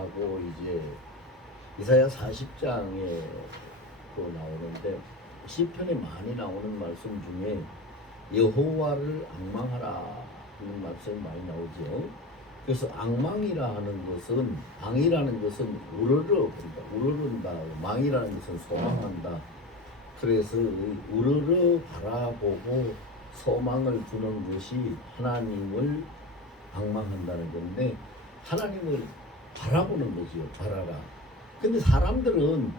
하고 이제 이사야 40장에 또 나오는데 시편에 많이 나오는 말씀 중에 여호와를 앙망하라 하는 말씀이 많이 나오죠. 그래서 앙망이라 하는 것은 앙이라는 것은 우러른다. 망이라는 것은 소망한다. 그래서 우러러 바라보고 소망을 두는 것이 하나님을 앙망한다는 건데 하나님을 바라보는 거지요. 바라라. 근데 사람들은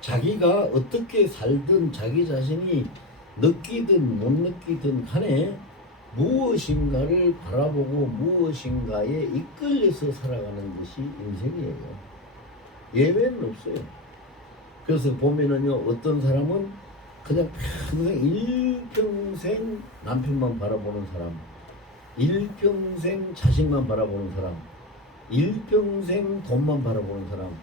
자기가 어떻게 살든 자기 자신이 느끼든 못 느끼든 간에 무엇인가를 바라보고 무엇인가에 이끌려서 살아가는 것이 인생이에요. 예외는 없어요. 그래서 보면은요, 어떤 사람은 그냥 평생 일평생 남편만 바라보는 사람, 일평생 자식만 바라보는 사람, 일평생 돈만 바라보는 사람,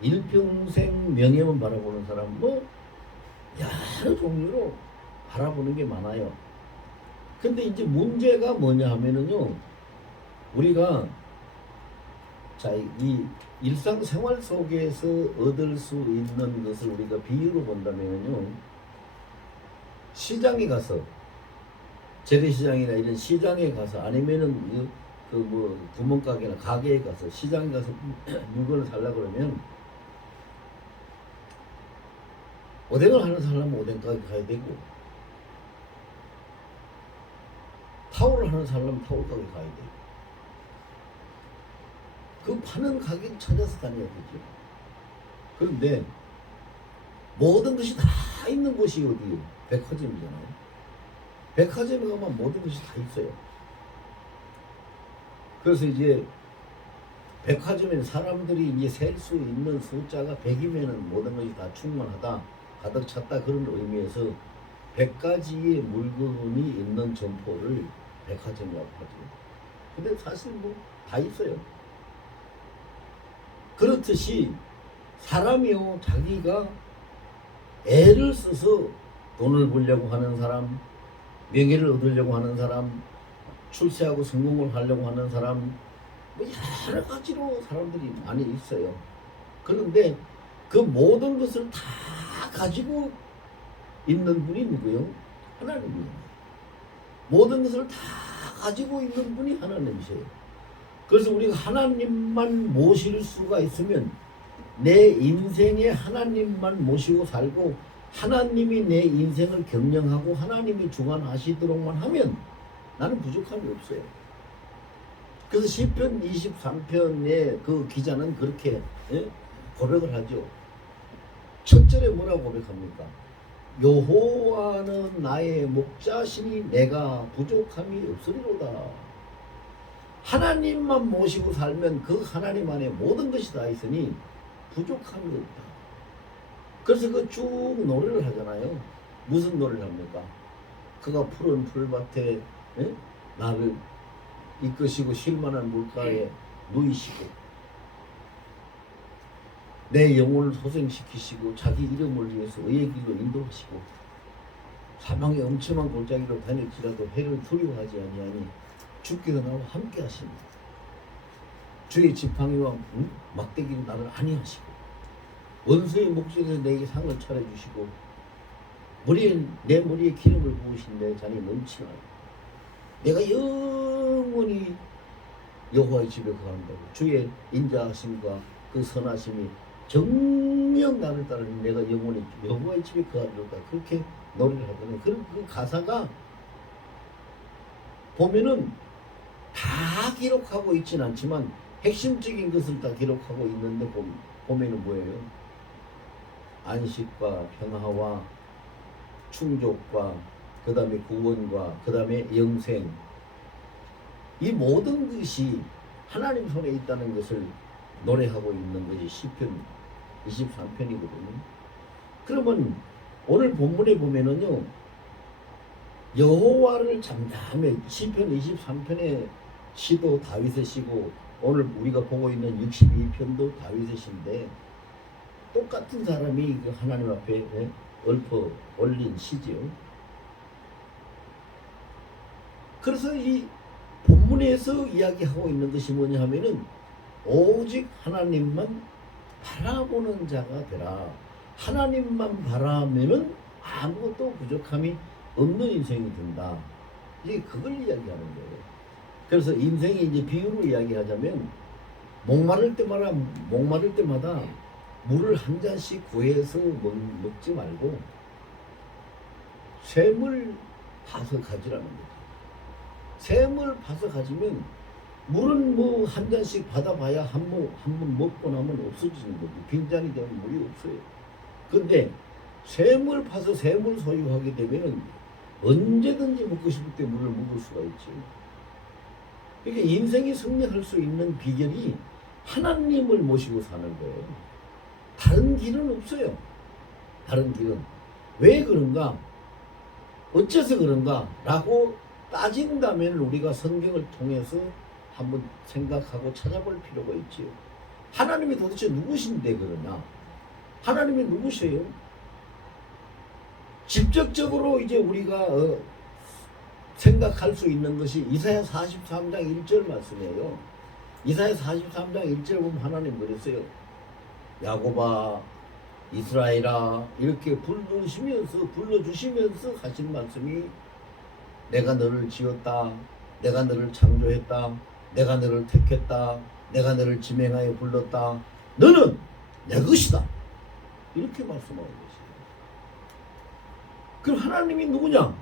일평생 명예만 바라보는 사람, 뭐 여러 종류로 바라보는 게 많아요. 근데 이제 문제가 뭐냐 하면은요, 우리가 자, 이 일상생활 속에서 얻을 수 있는 것을 우리가 비유로 본다면요, 시장에 가서, 재래시장이나 이런 시장에 가서, 아니면은 그 뭐 구멍가게나 가게에 가서, 시장에 가서 물건을 살라 그러면 오뎅을 하는 사람은 오뎅 가게 가야 되고, 타올을 하는 사람은 타올 가게 가야 되고, 그 파는 가게를 찾아서 다녀야 되죠. 그런데 모든 것이 다 있는 곳이 어디예요? 백화점이잖아요. 백화점에 가면 모든 것이 다 있어요. 그래서 이제 백화점에 사람들이 이제 셀 수 있는 숫자가 100이면은 모든 것이 다 충분하다, 가득 찼다, 그런 의미에서 100가지의 물건이 있는 점포를 백화점이라고 하죠. 근데 사실 뭐 다 있어요. 그렇듯이 사람이요, 자기가 애를 써서 돈을 벌려고 하는 사람, 명예를 얻으려고 하는 사람, 출세하고 성공을 하려고 하는 사람, 뭐 여러 가지로 사람들이 많이 있어요. 그런데 그 모든 것을 다 가지고 있는 분이 누구요? 하나님이에요. 모든 것을 다 가지고 있는 분이 하나님이세요. 그래서 우리가 하나님만 모실 수가 있으면, 내 인생에 하나님만 모시고 살고 하나님이 내 인생을 경영하고 하나님이 주관하시도록만 하면 나는 부족함이 없어요. 그래서 시편 23편의 그 기자는 그렇게 고백을 하죠. 첫 절에 뭐라고 고백합니까? 여호와는 나의 목자시니 내가 부족함이 없으리로다. 하나님만 모시고 살면 그 하나님 안에 모든 것이 다 있으니 부족함이 없다. 그래서 그 쭉 노래를 하잖아요. 무슨 노래를 합니까? 그가 푸른 풀밭에 나를 이끄시고 쉴만한 물가에 누이시고 내 영혼을 소생시키시고 자기 이름을 위해서 의의 길로 인도하시고 사망의 엄청난 골짜기로 다닐지라도 해를 두려워하지 아니하니 주께서 나와 함께 하십니다. 주의 지팡이와 막대기로 나를 안위하시고 원수의 목전에서 내게 상을 차려주시고 내 머리에 기름을 부으신 내 잔이 넘치나요. 내가 영원히 여호와의 집에 거한다고. 주의 인자하심과 그 선하심이 정녕 나를 따르니 내가 영원히 여호와의 집에 거하리로다. 그렇게 노래를 하더니 그 가사가 보면은 다 기록하고 있진 않지만 핵심적인 것을 다 기록하고 있는데 보면은 뭐예요? 안식과 평화와 충족과 그 다음에 구원과 그 다음에 영생, 이 모든 것이 하나님 손에 있다는 것을 노래하고 있는 것이 시편 23편이거든요. 그러면 오늘 본문에 보면은요, 여호와를 잠잠히, 시편 23편의 시도 다윗의 시고 오늘 우리가 보고 있는 62편도 다윗의 시인데 똑같은 사람이 그 하나님 앞에 엎어 올린 시지요. 그래서 이 본문에서 이야기하고 있는 것이 뭐냐 하면은 오직 하나님만 바라보는 자가 되라. 하나님만 바라면은 아무것도 부족함이 없는 인생이 된다. 이제 그걸 이야기하는 거예요. 그래서 인생이 이제 비유로 이야기하자면 목마를 때마다 물을 한 잔씩 구해서 먹지 말고 샘을 파서 가지라는 거죠. 샘을 파서 가지면 물은 뭐 한 잔씩 받아봐야 한 번 먹고 나면 없어지는 거죠. 빈잔이 되면 물이 없어요. 근데 샘을 파서 샘을 소유하게 되면 언제든지 먹고 싶을 때 물을 먹을 수가 있죠. 그러니까 인생이 승리할 수 있는 비결이 하나님을 모시고 사는 거예요. 다른 길은 없어요. 다른 길은. 왜 그런가? 어째서 그런가? 라고 따진다면 우리가 성경을 통해서 한번 생각하고 찾아볼 필요가 있지요. 하나님이 도대체 누구신데 그러냐? 하나님이 누구세요? 직접적으로 이제 우리가 생각할 수 있는 것이 이사야 43장 1절 말씀이에요. 이사야 43장 1절 보면 하나님 그랬어요. 야곱아, 이스라엘아, 이렇게 불러주시면서 하신 말씀이 내가 너를 지었다. 내가 너를 창조했다. 내가 너를 택했다. 내가 너를 지명하여 불렀다. 너는 내 것이다. 이렇게 말씀하는 것이에요. 그럼 하나님이 누구냐?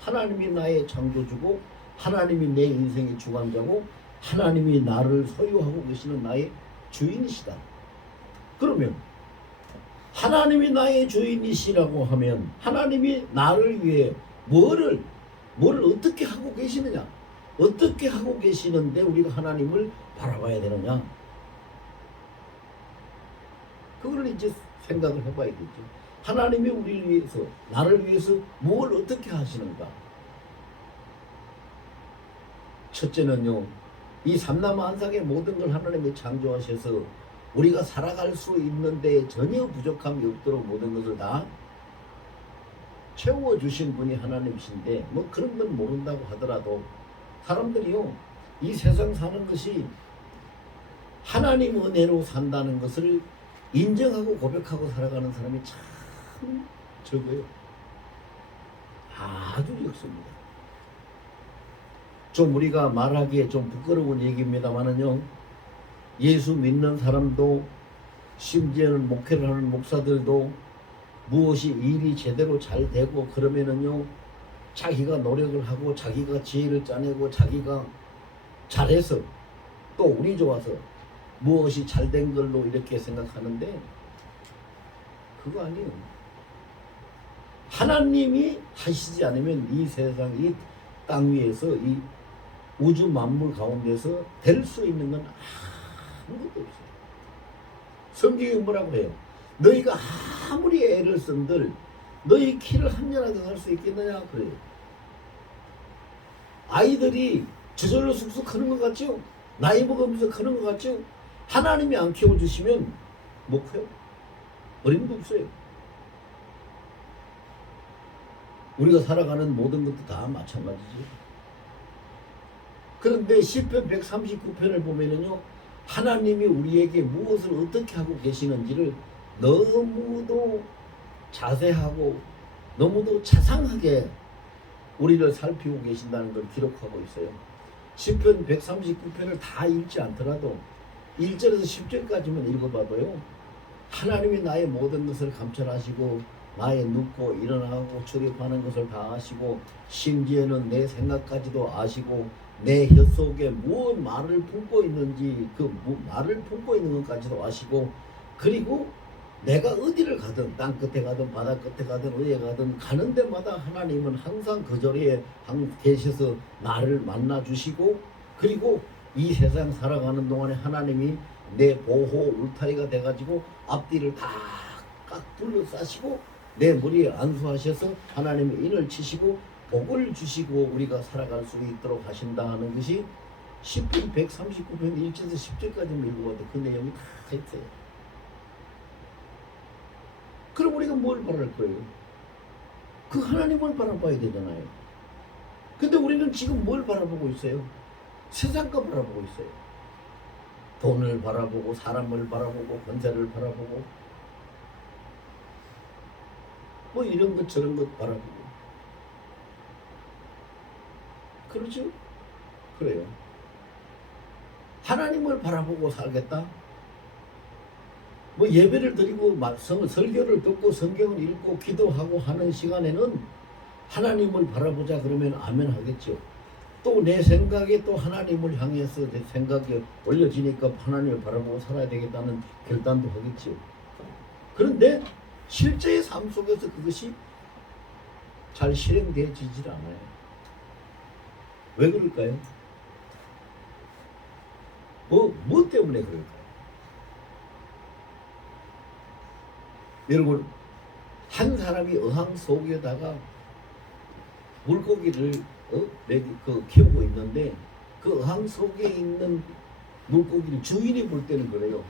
하나님이 나의 창조주고 하나님이 내 인생의 주관자고 하나님이 나를 소유하고 계시는 나의 주인이시다. 그러면 하나님이 나의 주인이시라고 하면 하나님이 나를 위해 뭐를 어떻게 하고 계시느냐? 어떻게 하고 계시는데 우리가 하나님을 바라봐야 되느냐? 그걸 이제 생각을 해봐야 되죠. 하나님이 우리를 위해서, 나를 위해서 뭘 어떻게 하시는가? 첫째는요, 이 삼남한상의 모든 걸 하나님이 창조하셔서 우리가 살아갈 수 있는데 전혀 부족함이 없도록 모든 것을 다 채워주신 분이 하나님이신데, 뭐 그런 건 모른다고 하더라도 사람들이요, 이 세상 사는 것이 하나님 은혜로 산다는 것을 인정하고 고백하고 살아가는 사람이 참 적어요. 아주 적습니다. 좀 우리가 말하기에 좀 부끄러운 얘기입니다만은요, 예수 믿는 사람도 심지어는 목회를 하는 목사들도 무엇이 일이 제대로 잘 되고 그러면은요, 자기가 노력을 하고 자기가 지혜를 짜내고 자기가 잘해서 또 운이 좋아서 무엇이 잘된 걸로 이렇게 생각하는데 그거 아니에요. 하나님이 하시지 않으면 이 세상, 이 땅 위에서, 이 우주 만물 가운데서 될 수 있는 건 아무것도 없어요. 성경이 뭐라고 해요? 너희가 아무리 애를 쓴들 너희 키를 한 년이라도 할 수 있겠느냐 그래요. 아이들이 저절로 쑥쑥 크는 것 같죠? 나이 먹으면서 크는 것 같죠? 하나님이 안 키워주시면 못 커요. 어림도 없어요. 우리가 살아가는 모든 것도 다 마찬가지죠. 그런데 시편 139편을 보면은요, 하나님이 우리에게 무엇을 어떻게 하고 계시는지를 너무도 자세하고 너무도 자상하게 우리를 살피고 계신다는 걸 기록하고 있어요. 시편 139편을 다 읽지 않더라도 1절에서 10절까지만 읽어봐도요, 하나님이 나의 모든 것을 감찰하시고 나의 눕고 일어나고 출입하는 것을 다 아시고 심지어는 내 생각까지도 아시고 내 혀속에 무엇 말을 품고 있는지 그 말을 품고 있는 것까지도 아시고, 그리고 내가 어디를 가든 땅 끝에 가든 바다 끝에 가든 어디에 가든 가는 데마다 하나님은 항상 그 자리에 계셔서 나를 만나 주시고, 그리고 이 세상 살아가는 동안에 하나님이 내 보호 울타리가 돼가지고 앞뒤를 다 깍 둘러싸시고 내 머리에 안수하셔서 하나님의 인을 치시고 복을 주시고 우리가 살아갈 수 있도록 하신다 하는 것이 시편 139편 1절에서 10절까지 읽어봐도 그 내용이 다 있어요. 그럼 우리가 뭘 바랄 거예요? 그 하나님을 바라봐야 되잖아요. 근데 우리는 지금 뭘 바라보고 있어요? 세상과 바라보고 있어요. 돈을 바라보고 사람을 바라보고 권세를 바라보고 뭐 이런 것 저런 것 바라보고 그러죠? 그래요. 하나님을 바라보고 살겠다? 뭐 예배를 드리고 설교를 듣고 성경을 읽고 기도하고 하는 시간에는 하나님을 바라보자 그러면 아멘 하겠죠. 또 내 생각에 또 하나님을 향해서 내 생각이 올려지니까 하나님을 바라보고 살아야 되겠다는 결단도 하겠죠. 그런데 실제의 삶 속에서 그것이 잘 실행되어지질 않아요. 왜 그럴까요? 뭐 때문에 그럴까요? 여러분, 한 사람이 어항 속에다가 물고기를 키우고 있는데 그 어항 속에 있는 물고기를 주인이 볼 때는 그래요.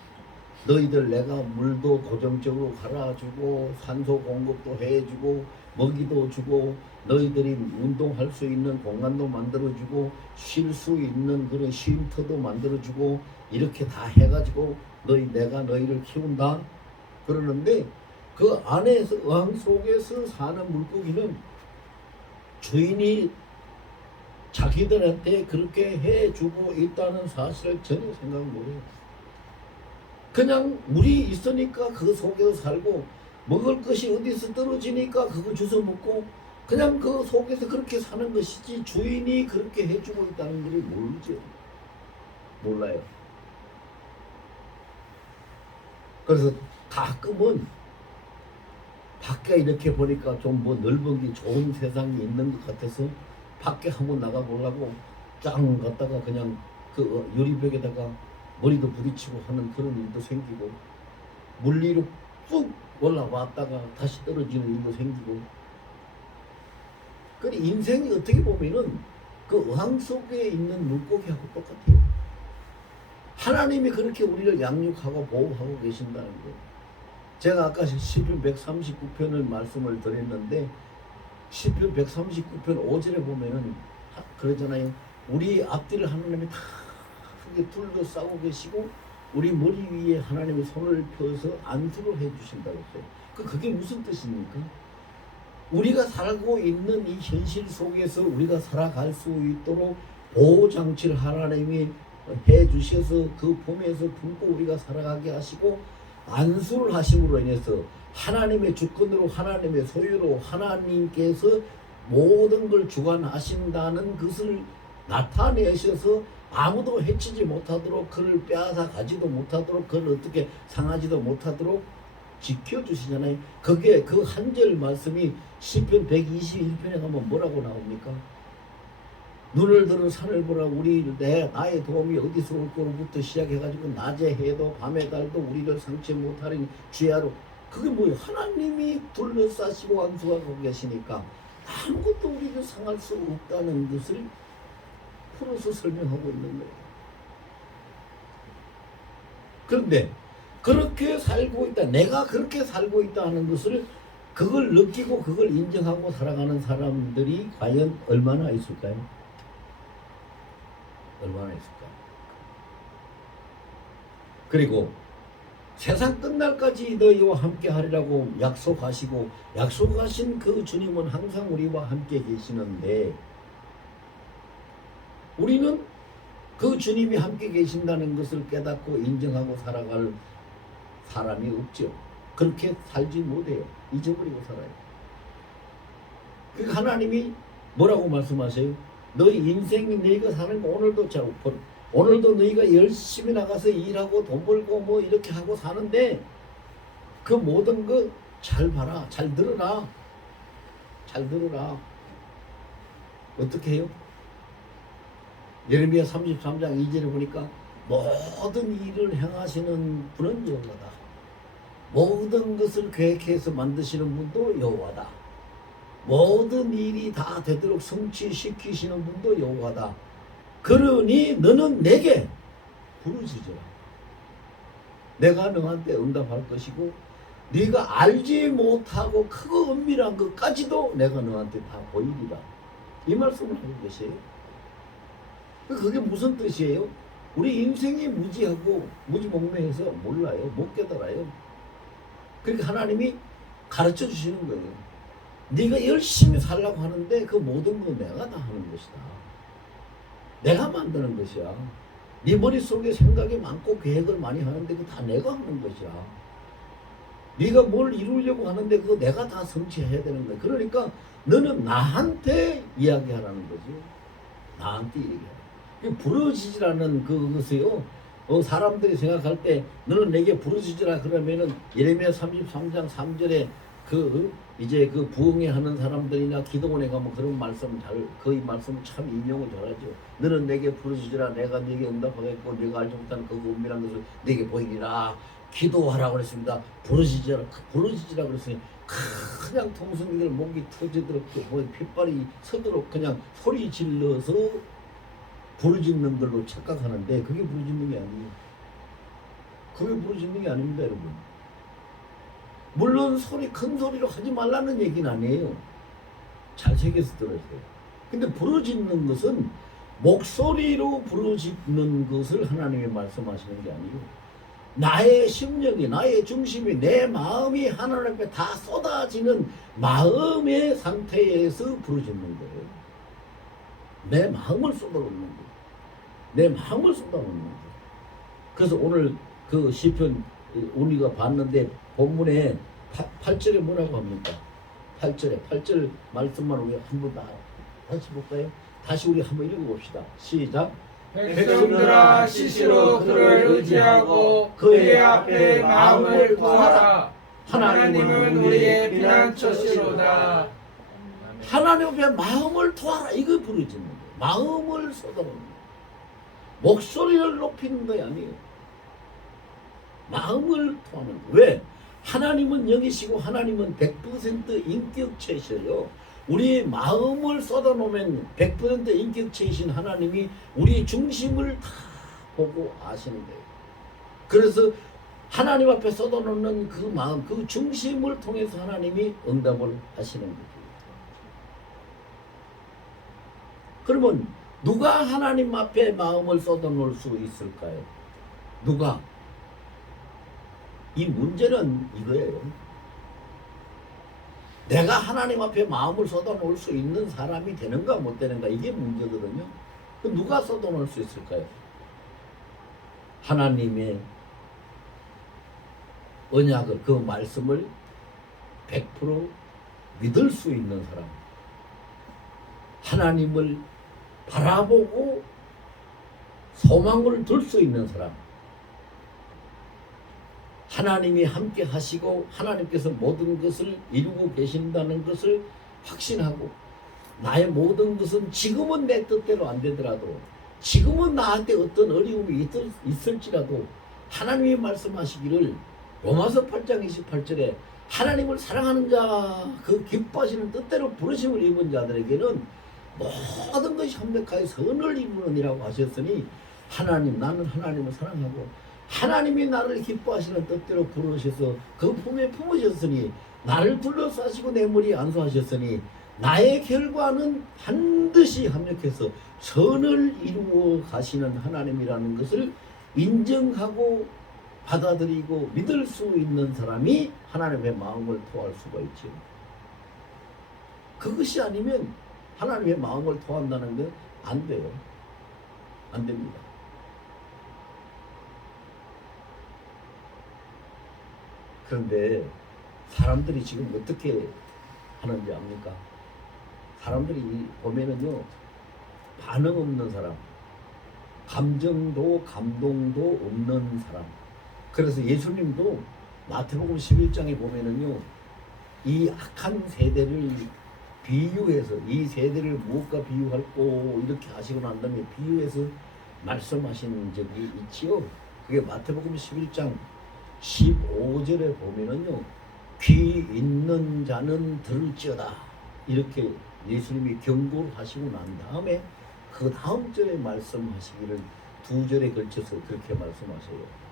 너희들 내가 물도 고정적으로 갈아주고 산소 공급도 해주고 먹이도 주고 너희들이 운동할 수 있는 공간도 만들어주고 쉴 수 있는 그런 쉼터도 만들어주고 이렇게 다 해가지고 내가 너희를 키운다 그러는데 그 안에서 어항 속에서 사는 물고기는 주인이 자기들한테 그렇게 해주고 있다는 사실을 전혀 생각 못해요. 그냥 물이 있으니까 그 속에서 살고 먹을 것이 어디서 떨어지니까 그거 주워 먹고 그냥 그 속에서 그렇게 사는 것이지 주인이 그렇게 해주고 있다는 걸 모르죠. 몰라요. 그래서 가끔은 밖에 이렇게 보니까 좀 뭐 넓은 게 좋은 세상이 있는 것 같아서 밖에 한번 나가보려고 짱 갔다가 그냥 그 유리벽에다가 머리도 부딪히고 하는 그런 일도 생기고 물 위로 쑥 올라왔다가 다시 떨어지는 일도 생기고 그 인생이 어떻게 보면은 그 어항 속에 있는 물고기하고 똑같아요. 하나님이 그렇게 우리를 양육하고 보호하고 계신다는 거예요. 제가 아까 시편 139편을 말씀을 드렸는데 시편 139편 5절에 보면은 그러잖아요. 우리 앞뒤를 하나님이 다 크게 둘러싸고 계시고 우리 머리 위에 하나님의 손을 펴서 안수를 해주신다고 했어요. 그게 무슨 뜻입니까? 우리가 살고 있는 이 현실 속에서 우리가 살아갈 수 있도록 보호장치를 하나님이 해주셔서 그 품에서 품고 우리가 살아가게 하시고 안수를 하심으로 인해서 하나님의 주권으로 하나님의 소유로 하나님께서 모든 걸 주관하신다는 것을 나타내셔서 아무도 해치지 못하도록 그를 빼앗아 가지도 못하도록 그를 어떻게 상하지도 못하도록 지켜주시잖아요. 그게 그 한 절 말씀이 시편 121편에 가면 뭐라고 나옵니까? 눈을 들어 산을 보라 나의 도움이 어디서 올 거로부터 시작해가지고 낮에 해도 밤에 달도 우리를 상치 못하리니 주야로. 그게 뭐예요? 하나님이 둘러싸시고 안수하고 계시니까 아무것도 우리를 상할 수 없다는 것을 풀어서 설명하고 있는 거예요. 그런데 그렇게 살고 있다, 내가 그렇게 살고 있다 하는 것을 그걸 느끼고 그걸 인정하고 살아가는 사람들이 과연 얼마나 있을까요? 얼마나 있을까요? 그리고 세상 끝날까지 너희와 함께 하리라고 약속하시고 약속하신 그 주님은 항상 우리와 함께 계시는데 우리는 그 주님이 함께 계신다는 것을 깨닫고 인정하고 살아갈 사람이 없죠. 그렇게 살지 못해요. 잊어버리고 살아요. 그러니까 하나님이 뭐라고 말씀하세요? 너희 인생이 너희가 사는 거 오늘도 너희가 열심히 나가서 일하고 돈 벌고 뭐 이렇게 하고 사는데 그 모든 거 잘 봐라. 잘 들어라. 잘 들어라. 어떻게 해요? 예레미야 33장 2절에 보니까 모든 일을 행하시는 분은 여호와다. 모든 것을 계획해서 만드시는 분도 여호와다. 모든 일이 다 되도록 성취시키시는 분도 여호와다. 그러니 너는 내게 부르짖어라. 내가 너한테 응답할 것이고 네가 알지 못하고 크고 은밀한 것까지도 내가 너한테 다 보이리라. 이 말씀을 하고 계세요. 그게 무슨 뜻이에요? 우리 인생이 무지하고 무지몽매해서 몰라요. 못 깨달아요. 그러니까 하나님이 가르쳐 주시는 거예요. 네가 열심히 살려고 하는데 그 모든 거 내가 다 하는 것이다. 내가 만드는 것이야. 네 머릿속에 생각이 많고 계획을 많이 하는데 그거 다 내가 하는 것이야. 네가 뭘 이루려고 하는데 그거 내가 다 성취해야 되는 거야. 그러니까 너는 나한테 이야기하라는 거지. 나한테 얘기하라. 부르짖으라는 그것이요. 사람들이 생각할 때 너는 내게 부르짖으라 그러면은 예레미야 33장 3절에 이제 그 부흥회 하는 사람들이나 기도원에 가면 그런 말씀 그 말씀 참 인용을 잘하죠. 너는 내게 부르짖으라 내가 네게 응답하겠고 네가 알지 못하는 그 은밀한 것을 네게 보이리라. 기도하라고 그랬습니다. 부르짖으라 그랬으니 그냥 통성이들 목이 터지도록 핏발이 서도록 그냥 소리 질러서 부르짖는 걸로 착각하는데 그게 부르짖는 게 아니에요. 그게 부르짖는 게 아닙니다, 여러분. 물론 큰 소리로 하지 말라는 얘기는 아니에요. 잘 새겨서 들으세요. 근데 부르짖는 것은 목소리로 부르짖는 것을 하나님이 말씀하시는 게 아니고 나의 심령이 나의 중심이 내 마음이 하나님 앞에 다 쏟아지는 마음의 상태에서 부르짖는 거예요. 내 마음을 쏟아놓는 거예요. 내 마음을 쏟아놓는 거예요. 그래서 오늘 그 시편 우리가 봤는데 본문에 8절에 뭐라고 합니까? 8절 말씀만 우리 한번 다시 볼까요? 다시 우리 한번 읽어봅시다. 시작. 백성들아 시시로 그를 의지하고 그의 앞에 마음을 구하라. 하나님은 우리의 피난처시로다. 하나님 앞에 마음을 토하라. 이거 부르짖는 거예요. 마음을 쏟아놓는 거예요. 목소리를 높이는 거 아니에요. 마음을 토하는 거예요. 왜? 하나님은 영이시고 하나님은 100% 인격체셔요. 우리 마음을 쏟아놓으면 100% 인격체이신 하나님이 우리 중심을 다 보고 아시는 거예요. 그래서 하나님 앞에 쏟아놓는 그 마음, 그 중심을 통해서 하나님이 응답을 하시는 거예요. 그러면 누가 하나님 앞에 마음을 쏟아놓을 수 있을까요? 누가? 이 문제는 이거예요. 내가 하나님 앞에 마음을 쏟아놓을 수 있는 사람이 되는가 못 되는가 이게 문제거든요. 누가 쏟아놓을 수 있을까요? 하나님의 언약을 그 말씀을 100% 믿을 수 있는 사람, 하나님을 바라보고 소망을 둘 수 있는 사람, 하나님이 함께 하시고 하나님께서 모든 것을 이루고 계신다는 것을 확신하고 나의 모든 것은 지금은 내 뜻대로 안 되더라도 지금은 나한테 어떤 어려움이 있을지라도 하나님이 말씀하시기를 로마서 8장 28절에 하나님을 사랑하는 자 그 기뻐하시는 뜻대로 부르심을 입은 자들에게는 모든 것이 합력하여 선을 이루느니라고 하셨으니 나는 하나님을 사랑하고 하나님이 나를 기뻐하시는 뜻대로 부르셔서 그 품에 품으셨으니 나를 둘러싸시고 내 머리에 안수하셨으니 나의 결과는 반드시 합력해서 선을 이루어 가시는 하나님이라는 것을 인정하고 받아들이고 믿을 수 있는 사람이 하나님의 마음을 토할 수가 있죠. 그것이 아니면 하나님의 마음을 토한다는 건 안 돼요. 안 됩니다. 그런데 사람들이 지금 어떻게 하는지 압니까? 사람들이 보면은요, 반응 없는 사람, 감정도 감동도 없는 사람. 그래서 예수님도 마태복음 11장에 보면은요, 이 악한 세대를 비유해서 이 세대를 무엇과 비유할꼬 이렇게 하시고 난 다음에 비유해서 말씀하신 적이 있지요. 그게 마태복음 11장 15절에 보면은요, 귀 있는 자는 들을지어다 이렇게 예수님이 경고를 하시고 난 다음에 그 다음 절에 말씀하시기를 2절에 걸쳐서 그렇게 말씀하세요.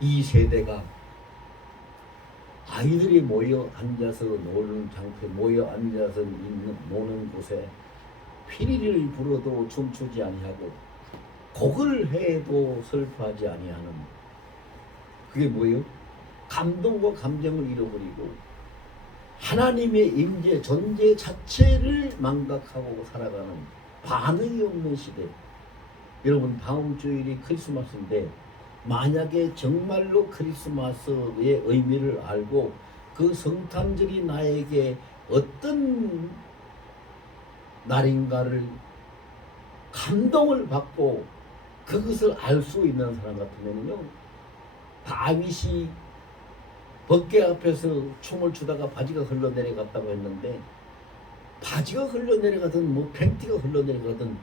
이 세대가 아이들이 모여 앉아서 노는 장터, 모여 앉아서 노는 곳에 피리를 불어도 춤추지 아니하고 곡을 해도 슬퍼하지 아니하는, 그게 뭐예요? 감동과 감정을 잃어버리고 하나님의 임재 존재 자체를 망각하고 살아가는 반응이 없는 시대. 여러분, 다음 주일이 크리스마스인데 만약에 정말로 크리스마스의 의미를 알고 그 성탄절이 나에게 어떤 날인가를 감동을 받고 그것을 알 수 있는 사람 같으면요, 다윗이 법궤 앞에서 춤을 추다가 바지가 흘러내려갔다고 했는데, 바지가 흘러내려가든 뭐 팬티가 흘러내려가든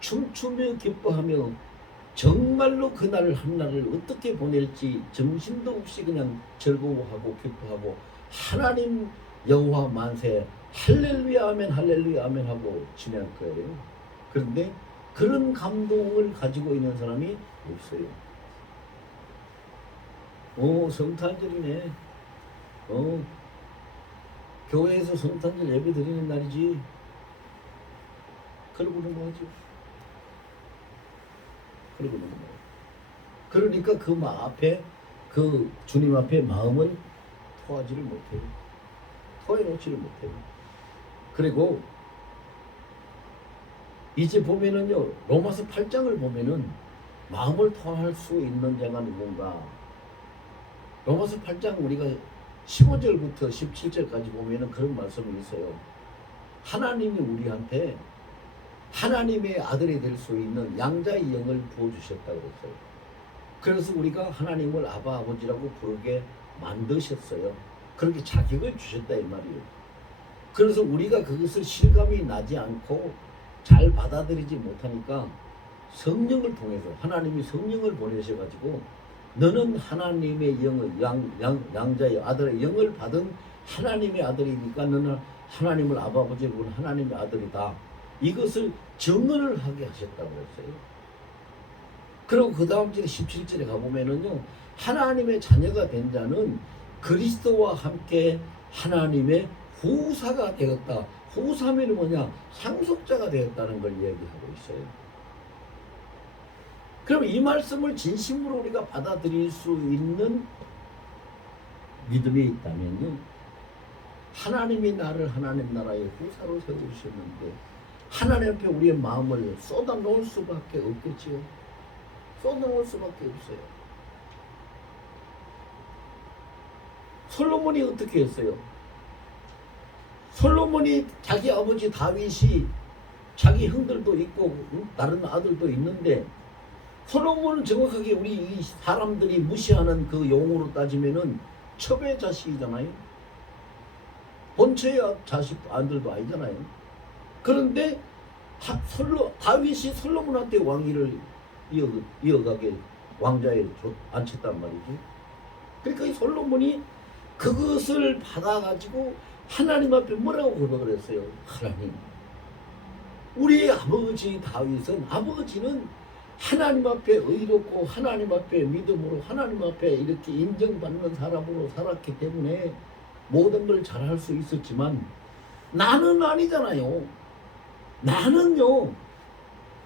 춤추며 기뻐하며 정말로 그날 한날을 어떻게 보낼지 정신도 없이 그냥 즐거워하고 기뻐하고 하나님 여호와 만세 할렐루야 아멘 할렐루야 아멘 하고 지낼 거예요. 그런데 그런 감동을 가지고 있는 사람이 없어요. 성탄절이네. 교회에서 성탄절 예배 드리는 날이지. 그러고 넘어가죠. 그러고 넘어가요. 그러니까 그 주님 앞에 마음은 토하지를 못해요. 토해놓지를 못해요. 그리고 이제 보면은요, 로마서 8장을 보면은 마음을 토할 수 있는 자가 누군가. 로마서 8장 우리가 15절부터 17절까지 보면은 그런 말씀이 있어요. 하나님이 우리한테 하나님의 아들이 될 수 있는 양자의 영을 부어주셨다고 했어요. 그래서 우리가 하나님을 아바 아버지라고 부르게 만드셨어요. 그렇게 자격을 주셨다 이 말이에요. 그래서 우리가 그것을 실감이 나지 않고 잘 받아들이지 못하니까 성령을 통해서 하나님이 성령을 보내셔가지고 너는 하나님의 영을 양자의 아들의 영을 받은 하나님의 아들이니까 너는 하나님을 아바 아버지로 부르는 하나님의 아들이다. 이것을 증언을 하게 하셨다고 했어요. 그리고 그 다음 절에 17절에 가보면은요, 하나님의 자녀가 된 자는 그리스도와 함께 하나님의 후사가 되었다. 후사면은 뭐냐? 상속자가 되었다는 걸 얘기하고 있어요. 그럼 이 말씀을 진심으로 우리가 받아들일 수 있는 믿음이 있다면요, 하나님이 나를 하나님 나라의 후사로 세우셨는데 하나님 앞에 우리의 마음을 쏟아놓을 수밖에 없겠지요. 쏟아놓을 수밖에 없어요. 솔로몬이 어떻게 했어요? 솔로몬이 자기 아버지 다윗이 자기 형들도 있고 다른 아들도 있는데, 솔로몬은 정확하게 우리 이 사람들이 무시하는 그 용어로 따지면은 첩의 자식이잖아요. 본처의 자식 아들도 아니잖아요. 그런데 다윗이 솔로몬한테 왕위를 이어가게 왕자에 앉혔단 말이죠. 그러니까 이 솔로몬이 그것을 받아가지고 하나님 앞에 뭐라고 고백을 했어요? 하나님, 우리의 아버지 다윗은, 아버지는 하나님 앞에 의롭고 하나님 앞에 믿음으로 하나님 앞에 이렇게 인정받는 사람으로 살았기 때문에 모든 걸 잘할 수 있었지만 나는 아니잖아요. 나는요,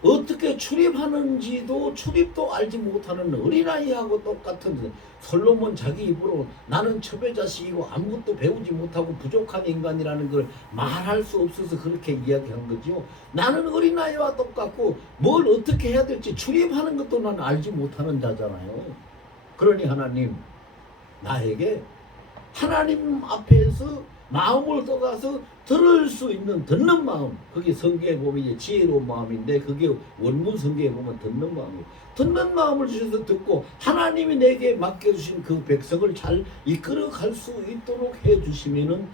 어떻게 출입하는지도 출입도 알지 못하는 어린아이하고 똑같은, 솔로몬 자기 입으로 나는 첩의 자식이고 아무것도 배우지 못하고 부족한 인간이라는 걸 말할 수 없어서 그렇게 이야기한 거죠. 나는 어린아이와 똑같고 뭘 어떻게 해야 될지 출입하는 것도 난 알지 못하는 자잖아요. 그러니 하나님, 나에게 하나님 앞에서 마음을 쏟아서 들을 수 있는 듣는 마음, 그게 성경에 보면 이제 지혜로운 마음인데 그게 원문 성경에 보면 듣는 마음이에요. 듣는 마음을 주셔서 듣고 하나님이 내게 맡겨주신 그 백성을 잘 이끌어 갈 수 있도록 해주시면은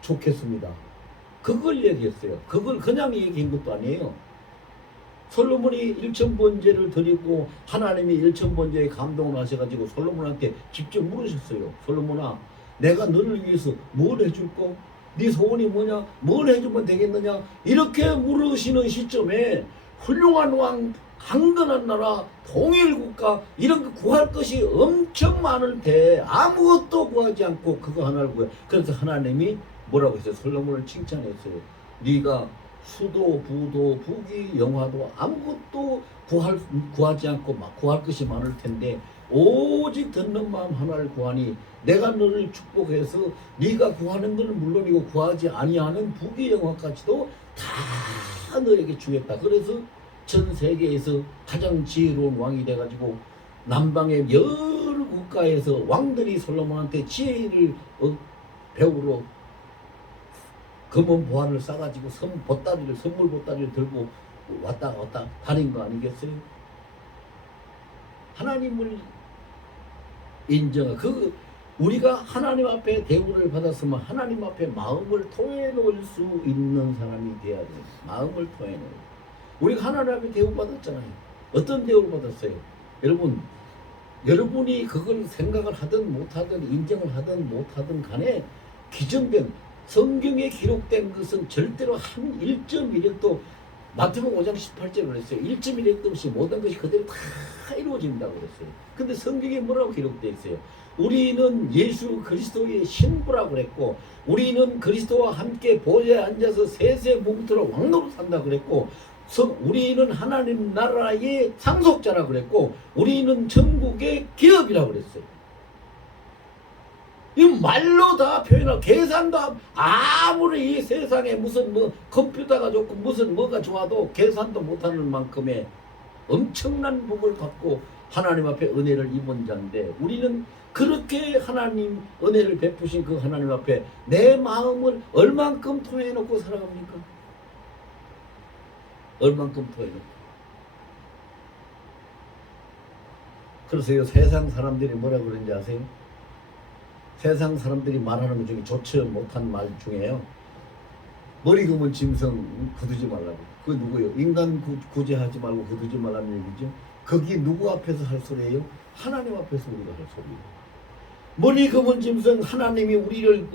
좋겠습니다. 그걸 얘기했어요. 그걸 그냥 얘기한 것도 아니에요. 솔로몬이 일천번제를 드리고 하나님이 일천번제에 감동을 하셔가지고 솔로몬한테 직접 물으셨어요. 솔로몬아, 내가 너를 위해서 뭘 해줄까? 네 소원이 뭐냐? 뭘 해주면 되겠느냐? 이렇게 물으시는 시점에 훌륭한 왕, 강건한 나라, 통일국가 이런 거 구할 것이 엄청 많은데 아무것도 구하지 않고 그거 하나를 구해. 그래서 하나님이 뭐라고 했어요? 솔로몬을 칭찬했어요. 네가 수도, 부도, 부귀, 영화도 아무것도 구하지 않고 막 구할 것이 많을 텐데 오직 듣는 마음 하나를 구하니 내가 너를 축복해서 네가 구하는 것은 물론이고 구하지 아니하는 부귀, 영화까지도 다 너에게 주겠다. 그래서 전 세계에서 가장 지혜로운 왕이 돼가지고 남방의 여러 국가에서 왕들이 솔로몬한테 지혜를 배우러 금은 보화를 싸가지고 선물 보따리를 들고 왔다 갔다 다닌 거 아니겠어요? 하나님을 인정하고 우리가 하나님 앞에 대우를 받았으면 하나님 앞에 마음을 토해놓을 수 있는 사람이 돼야 돼요. 마음을 토해놓을. 우리가 하나님 앞에 대우 받았잖아요. 어떤 대우를 받았어요? 여러분이 그걸 생각을 하든 못하든 인정을 하든 못하든 간에 기정된 성경에 기록된 것은 절대로 한 1.1획도 마태복음 5장 18절에 그랬어요. 1.1획도 없이 모든 것이 그대로 다 이루어진다고 그랬어요. 근데 성경에 뭐라고 기록되어 있어요? 우리는 예수 그리스도의 신부라고 그랬고 우리는 그리스도와 함께 보좌에 앉아서 세세무궁토록 왕노릇 한다고 그랬고 우리는 하나님 나라의 상속자라고 그랬고 우리는 천국의 기업이라고 그랬어요. 이 말로 다 표현하고 계산도 아무리 이 세상에 무슨 뭐 컴퓨터가 좋고 무슨 뭐가 좋아도 계산도 못하는 만큼의 엄청난 복을 받고 하나님 앞에 은혜를 입은 자인데 우리는 그렇게 하나님 은혜를 베푸신 그 하나님 앞에 내 마음을 얼만큼 토해놓고 살아갑니까? 얼만큼 토해놓고. 그래서 세상 사람들이 뭐라 그러는지 아세요? 세상 사람들이 말하는 것 중에 좋지 못한 말 중에요. 머리 금은 짐승 거두지 말라고. 그 누구예요? 인간 구제하지 말고 거두지 말라는 얘기죠. 거기 누구 앞에서 할 소리예요? 하나님 앞에서 우리가 할 소리예요. 머리 금은 짐승 하나님이 우리를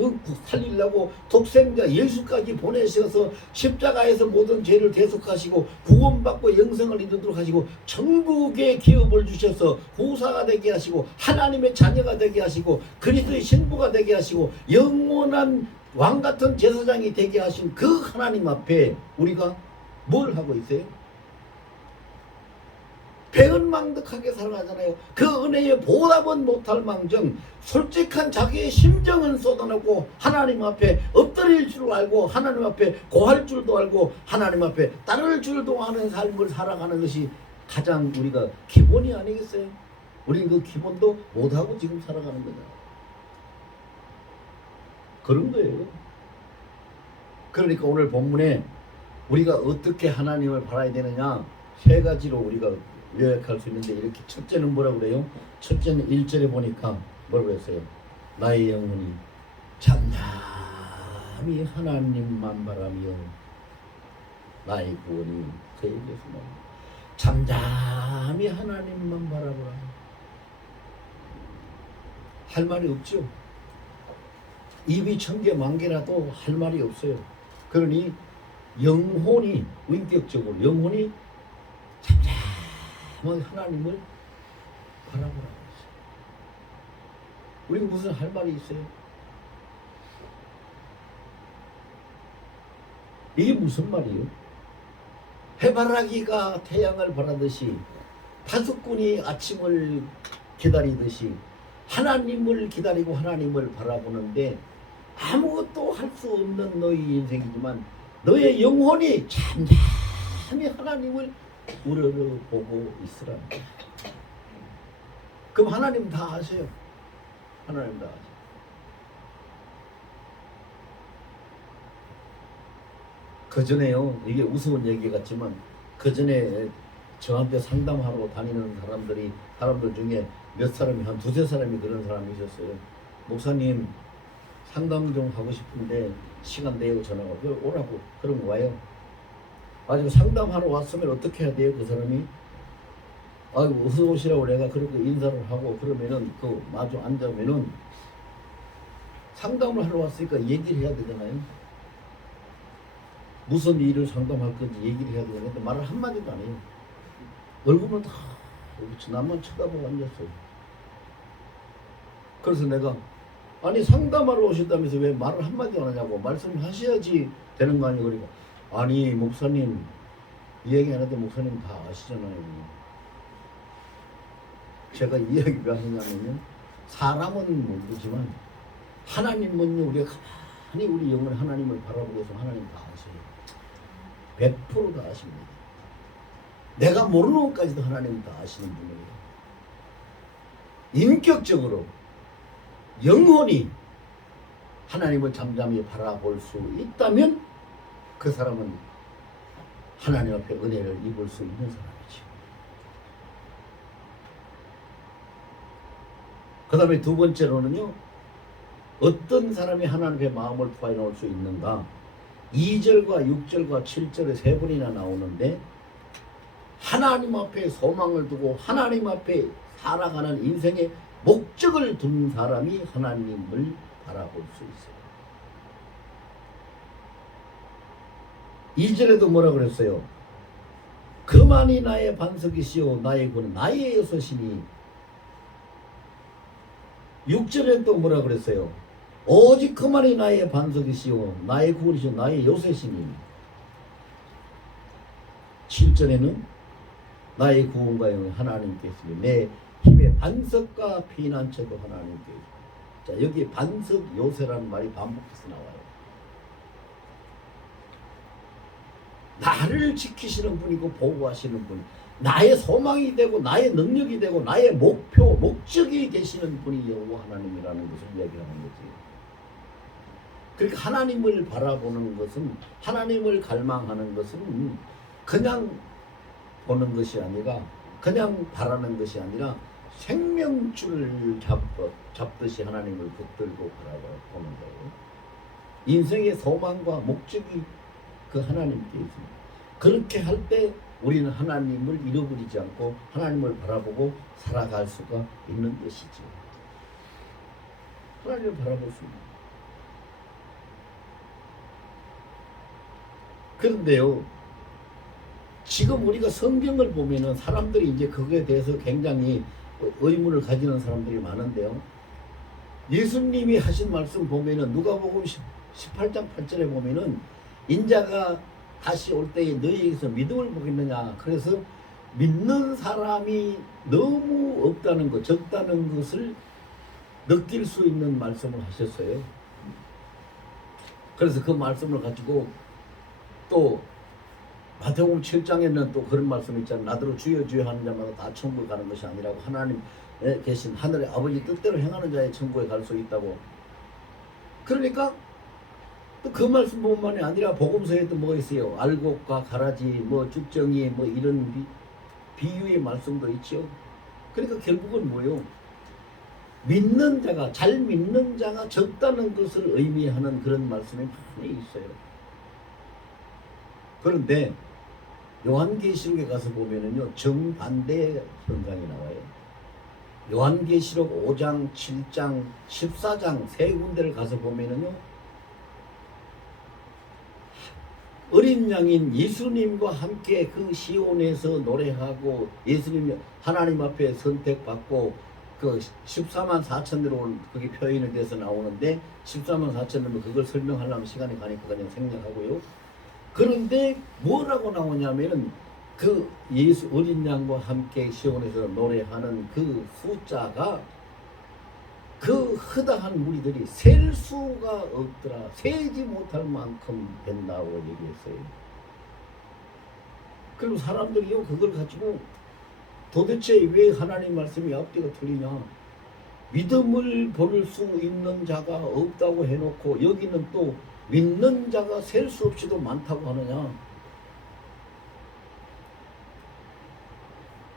살리려고 독생자 예수까지 보내셔서 십자가에서 모든 죄를 대속하시고 구원받고 영생을 이루도록 하시고 천국의 기업을 주셔서 후사가 되게 하시고 하나님의 자녀가 되게 하시고 그리스도의 신부가 되게 하시고 영원한 왕같은 제사장이 되게 하신 그 하나님 앞에 우리가 뭘 하고 있어요? 배은망덕하게 살아가잖아요. 그 은혜에 보답은 못할 망정 솔직한 자기의 심정은 쏟아놓고 하나님 앞에 엎드릴 줄 알고 하나님 앞에 고할 줄도 알고 하나님 앞에 따를 줄도 아는 삶을 살아가는 것이 가장 우리가 기본이 아니겠어요? 우리는 그 기본도 못하고 지금 살아가는 거잖아요. 그런 거예요. 그러니까 오늘 본문에 우리가 어떻게 하나님을 바라야 되느냐 세 가지로 우리가 요약할 수 있는데 이렇게 첫째는 뭐라고 그래요? 첫째는 1절에 보니까 뭐라고 했어요? 나의 영혼이 잠잠히 하나님만 바라며 나의 구원이 그에게서 나옵니다. 잠잠히 하나님만 바라보라. 할 말이 없죠. 입이 1000개 만개라도 할 말이 없어요. 그러니 영혼이 인격적으로 영혼이 잠잠히 하나님을 바라보라. 우리가 무슨 할 말이 있어요? 이게 무슨 말이에요? 해바라기가 태양을 바라듯이 파수꾼이 아침을 기다리듯이 하나님을 기다리고 하나님을 바라보는데 아무것도 할 수 없는 너희 인생이지만 너의 영혼이 잠잠히 하나님을 우러러보고 있으라. 그럼 하나님 다 아세요. 하나님 다 아세요. 그전에요, 이게 우스운 얘기 같지만 그전에 저한테 상담하러 다니는 사람들 중에 몇 사람이 한 두세 사람이 그런 사람이 있었어요. 목사님 상담 좀 하고 싶은데 시간 내요 전화가. 오라고. 그럼 와요. 아주 상담하러 왔으면 어떻게 해야 돼요? 그 사람이 어서 오시라고 내가 그렇게 인사를 하고 그러면은 그 마주 앉으면은 상담을 하러 왔으니까 얘기를 해야 되잖아요. 무슨 일을 상담할 건지 얘기를 해야 되는데 말을 한마디도 안 해요. 얼굴만 다 나만 쳐다보고 앉았어요. 그래서 내가 아니 상담하러 오셨다면서 왜 말을 한마디도 안 하냐고 말씀을 하셔야지 되는 거 아니에요. 그러니까 아니 목사님 이 얘기 안 해도 목사님 다 아시잖아요. 제가 이 얘기 왜 하냐면요, 사람은 모르지만 하나님은요, 우리가 가만히 우리 영혼 하나님을 바라보고 해서 하나님 다 아셔요. 100% 다 아십니다. 내가 모르는 것까지도 하나님 다 아시는 분이에요. 인격적으로 영혼이 하나님을 잠잠히 바라볼 수 있다면 그 사람은 하나님 앞에 은혜를 입을 수 있는 사람이죠. 그 다음에 두 번째로는요, 어떤 사람이 하나님의 마음을 토해 놓을 수 있는가. 2절과 6절과 7절에 세 번이나 나오는데, 하나님 앞에 소망을 두고 하나님 앞에 살아가는 인생의 목적을 둔 사람이 하나님을 바라볼 수 있어요. 2절에도 뭐라 그랬어요? 그만이 나의 반석이시오 나의 구원 나의 여섯이니. 6절에 또 뭐라 그랬어요? 오직 그만이 나의 반석이시오 나의 구원이시오 나의 요새시니. 7절에는 나의 구원과 영은 하나님께 있으니 내 힘의 반석과 피난처도 하나님께 있으니. 자, 여기 반석 요새라는 말이 반복해서 나와요. 나를 지키시는 분이고 보호하시는 분, 나의 소망이 되고 나의 능력이 되고 나의 목표, 목적이 되시는 분이 여호와 하나님이라는 것을 얘기하는 거지. 그러니까 하나님을 바라보는 것은, 하나님을 갈망하는 것은 그냥 보는 것이 아니라, 그냥 바라는 것이 아니라 생명줄을 잡듯이 하나님을 붙들고 바라보는 거예요. 인생의 소망과 목적이 그 하나님께 있습니다. 그렇게 할 때 우리는 하나님을 잃어버리지 않고 하나님을 바라보고 살아갈 수가 있는 것이죠. 하나님을 바라볼 수 있는. 그런데요, 지금 우리가 성경을 보면은 사람들이 이제 그거에 대해서 굉장히 의문을 가지는 사람들이 많은데요. 예수님이 하신 말씀 보면은 누가복음 18장 8절에 보면은 인자가 다시 올 때에 너희에게서 믿음을 보겠느냐. 그래서 믿는 사람이 너무 없다는 것, 적다는 것을 느낄 수 있는 말씀을 하셨어요. 그래서 그 말씀을 가지고 또 마태복음 7장에는 또 그런 말씀이 있잖아요. 나더러 주여 주여 하는 자마다 다 천국에 가는 것이 아니라고, 하나님에 계신 하늘의 아버지 뜻대로 행하는 자의 천국에 갈 수 있다고. 그러니까 또 그 말씀뿐만이 아니라 복음서에도 뭐가 있어요? 알곡과 가라지, 뭐 죽정이, 뭐 이런 비유의 말씀도 있죠. 그러니까 결국은 뭐요? 믿는 자가, 잘 믿는 자가 적다는 것을 의미하는 그런 말씀이 많이 있어요. 그런데 요한계시록에 가서 보면은요, 정반대의 현상이 나와요. 요한계시록 5장, 7장, 14장 세 군데를 가서 보면은요, 어린 양인 예수님과 함께 그 시온에서 노래하고 예수님 하나님 앞에 선택받고 그 14만 4천으로 그게 표현이 돼서 나오는데, 14만 4천이면 그걸 설명하려면 시간이 가니까 그냥 생략하고요. 그런데 뭐라고 나오냐면은 그 예수 어린 양과 함께 시온에서 노래하는 그 숫자가, 그 허다한 무리들이 셀 수가 없더라. 세지 못할 만큼 된다고 얘기했어요. 그리고 사람들이요, 그걸 가지고 도대체 왜 하나님 말씀이 앞뒤가 틀리냐, 믿음을 볼 수 있는 자가 없다고 해놓고 여기는 또 믿는 자가 셀 수 없이도 많다고 하느냐.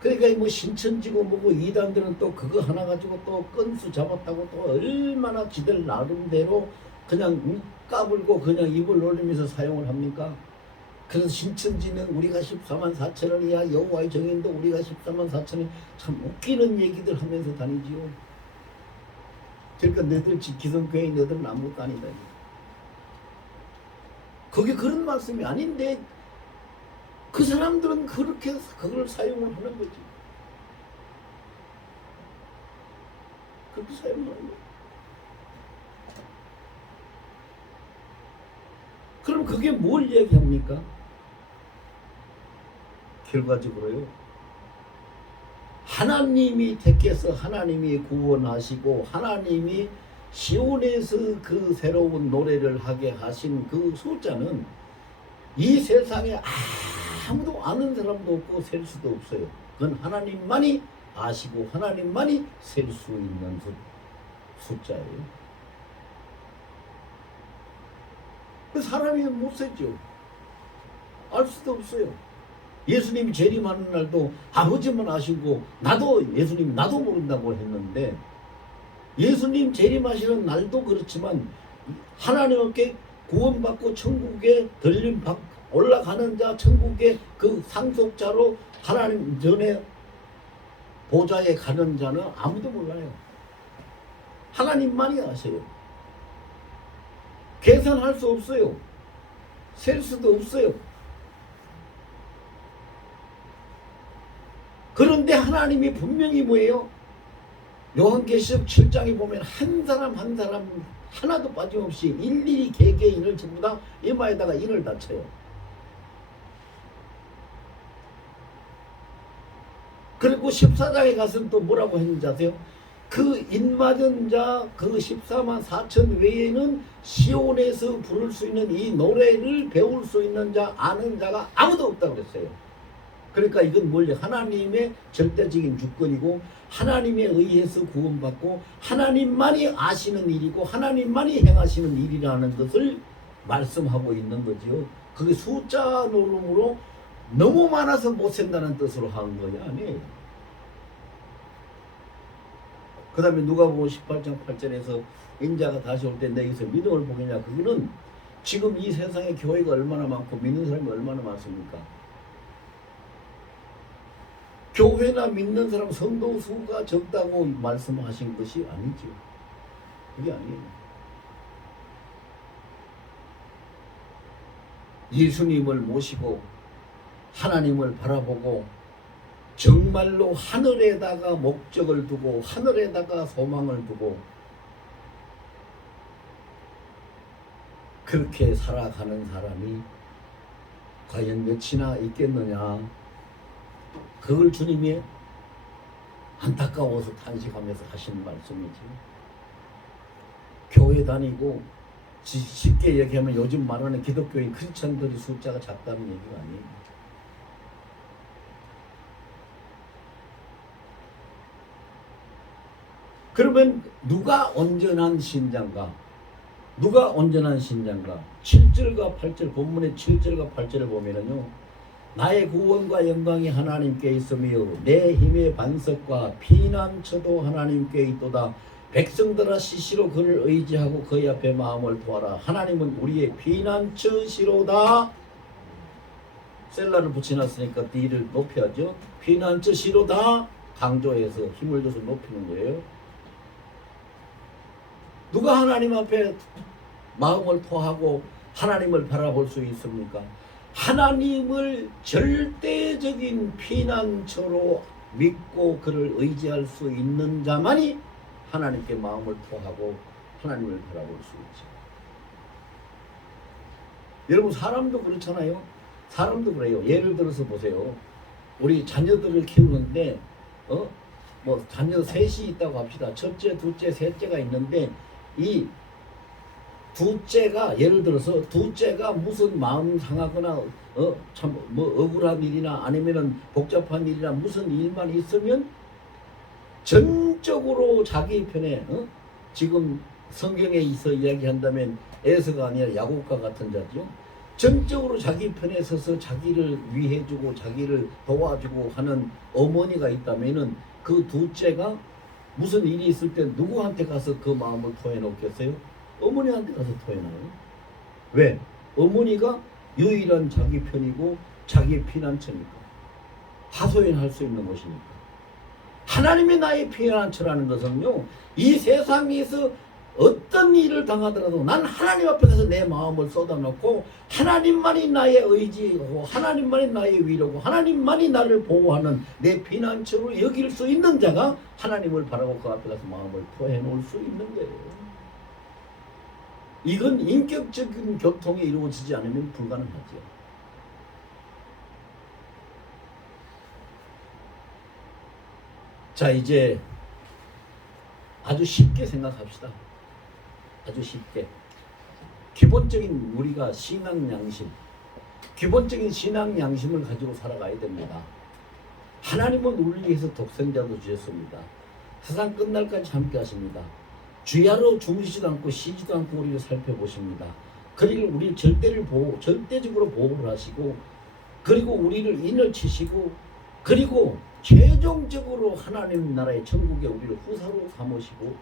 그러니까 뭐 신천지고 뭐고 이단들은 또 그거 하나 가지고 또 건수 잡았다고 또 얼마나 지들 나름대로 그냥 까불고 그냥 입을 놀리면서 사용을 합니까? 그래서 신천지는 우리가 14만 4천원이야, 여호와의 정인도 우리가 14만 4천원, 참 웃기는 얘기들 하면서 다니지요. 그러니까 너들 기성교회 너들은 아무것도 아니다. 그게 그런 말씀이 아닌데 그 사람들은 그렇게 그걸 사용을 하는 거지. 그렇게 사용을 하는 거지. 그럼 그게 뭘 얘기합니까? 결과적으로요. 하나님이 택해서 하나님이 구원하시고 하나님이 시온에서 그 새로운 노래를 하게 하신 그 숫자는 이 세상에 아무도 아는 사람도 없고 셀 수도 없어요. 그건 하나님만이 아시고 하나님만이 셀 수 있는 숫자예요. 그 사람이 못 세죠. 알 수도 없어요. 예수님이 재림하는 날도 아버지만 아시고 나도 예수님 나도 모른다고 했는데 예수님 재림하시는 날도 그렇지만 하나님께 구원받고 천국에 올라가는 자 천국의 그 상속자로 하나님 전에 보좌에 가는 자는 아무도 몰라요. 하나님만이 아세요. 계산할 수 없어요. 셀 수도 없어요. 그런데 하나님이 분명히 뭐예요? 요한계시록 7장에 보면 한 사람 한 사람 하나도 빠짐없이 일일이 개개인을 전부 다 이마에다가 인을 다쳐요. 그리고 14장에 가서는 또 뭐라고 했는지 아세요? 그 인맞은 자 그 14만 4천 외에는 시온에서 부를 수 있는 이 노래를 배울 수 있는 자 아는 자가 아무도 없다고 그랬어요. 그러니까 이건 뭘요? 하나님의 절대적인 주권이고 하나님에 의해서 구원받고 하나님만이 아시는 일이고 하나님만이 행하시는 일이라는 것을 말씀하고 있는 거죠. 그게 숫자 노름으로 너무 많아서 못 센다는 뜻으로 한 거냐 아니에요. 그 다음에 누가복음 18장 8절에서 인자가 다시 올 때 내게서 믿음을 보겠냐. 그거는 지금 이 세상에 교회가 얼마나 많고 믿는 사람이 얼마나 많습니까? 교회나 믿는 사람 성도 수가 적다고 말씀하신 것이 아니죠. 그게 아니에요. 예수님을 모시고 하나님을 바라보고 정말로 하늘에다가 목적을 두고 하늘에다가 소망을 두고 그렇게 살아가는 사람이 과연 몇이나 있겠느냐. 그걸 주님이 안타까워서 탄식하면서 하시는 말씀이지. 교회 다니고 쉽게 얘기하면 요즘 말하는 기독교인 크리스천들이 숫자가 작다는 얘기가 아니에요. 그러면 누가 온전한 신자인가? 누가 온전한 신자인가? 7절과 8절 본문의 7절과 8절을 보면은요. 나의 구원과 영광이 하나님께 있으며 내 힘의 반석과 피난처도 하나님께 있도다. 백성들아 시시로 그를 의지하고 그의 앞에 마음을 토하라. 하나님은 우리의 피난처시로다. 셀라를 붙여놨으니까 D를 높여야죠. 피난처시로다. 강조해서 힘을 줘서 높이는 거예요. 누가 하나님 앞에 마음을 토하고 하나님을 바라볼 수 있습니까? 하나님을 절대적인 피난처로 믿고 그를 의지할 수 있는 자만이 하나님께 마음을 토하고 하나님을 바라볼 수 있죠. 여러분 사람도 그렇잖아요. 사람도 그래요. 예를 들어서 보세요. 우리 자녀들을 키우는데 뭐 자녀 셋이 있다고 합시다. 첫째, 둘째, 셋째가 있는데 이 둘째가 예를 들어서 둘째가 무슨 마음 상하거나 참 뭐 억울한 일이나 아니면은 복잡한 일이나 무슨 일만 있으면 전적으로 자기 편에 지금 성경에 있어 이야기한다면 에서가 아니라 야곱과 같은 자죠. 전적으로 자기 편에 서서 자기를 위해주고 자기를 도와주고 하는 어머니가 있다면은 그 둘째가 무슨 일이 있을 때 누구한테 가서 그 마음을 토해놓겠어요? 어머니한테 가서 토해놔요. 왜? 어머니가 유일한 자기 편이고 자기의 피난처니까. 하소연할 수 있는 것이니까. 하나님이 나의 피난처라는 것은요. 이 세상에서 어떤 일을 당하더라도 난 하나님 앞에 가서 내 마음을 쏟아놓고 하나님만이 나의 의지고 하나님만이 나의 위로고 하나님만이 나를 보호하는 내 피난처로 여길 수 있는 자가 하나님을 바라고 그 앞에 가서 마음을 토해놓을 수 있는 거예요. 이건 인격적인 교통이 이루어지지 않으면 불가능하죠. 자, 이제 아주 쉽게 생각합시다. 아주 쉽게. 기본적인 우리가 신앙 양심, 기본적인 신앙 양심을 가지고 살아가야 됩니다. 하나님은 우리를 위해서 독생자도 주셨습니다. 세상 끝날까지 함께 하십니다. 주야로 주무시지도 않고 쉬지도 않고 우리를 살펴보십니다. 그리고 우리를 절대적으로 보호를 하시고, 그리고 우리를 인을 치시고, 그리고 최종적으로 하나님 나라의 천국에 우리를 후사로 삼으시고,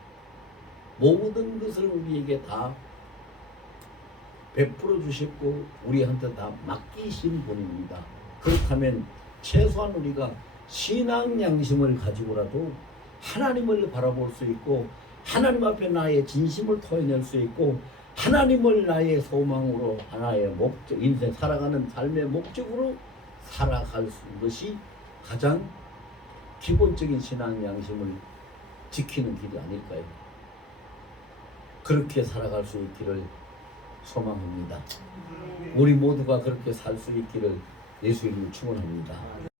모든 것을 우리에게 다 베풀어 주셨고 우리한테 다 맡기신 분입니다. 그렇다면 최소한 우리가 신앙 양심을 가지고라도 하나님을 바라볼 수 있고, 하나님 앞에 나의 진심을 토해낼 수 있고, 하나님을 나의 소망으로, 하나의 목적, 인생 살아가는 삶의 목적으로 살아갈 수 있는 것이 가장 기본적인 신앙 양심을 지키는 길이 아닐까요? 그렇게 살아갈 수 있기를 소망합니다. 우리 모두가 그렇게 살 수 있기를 예수 이름으로 축원합니다.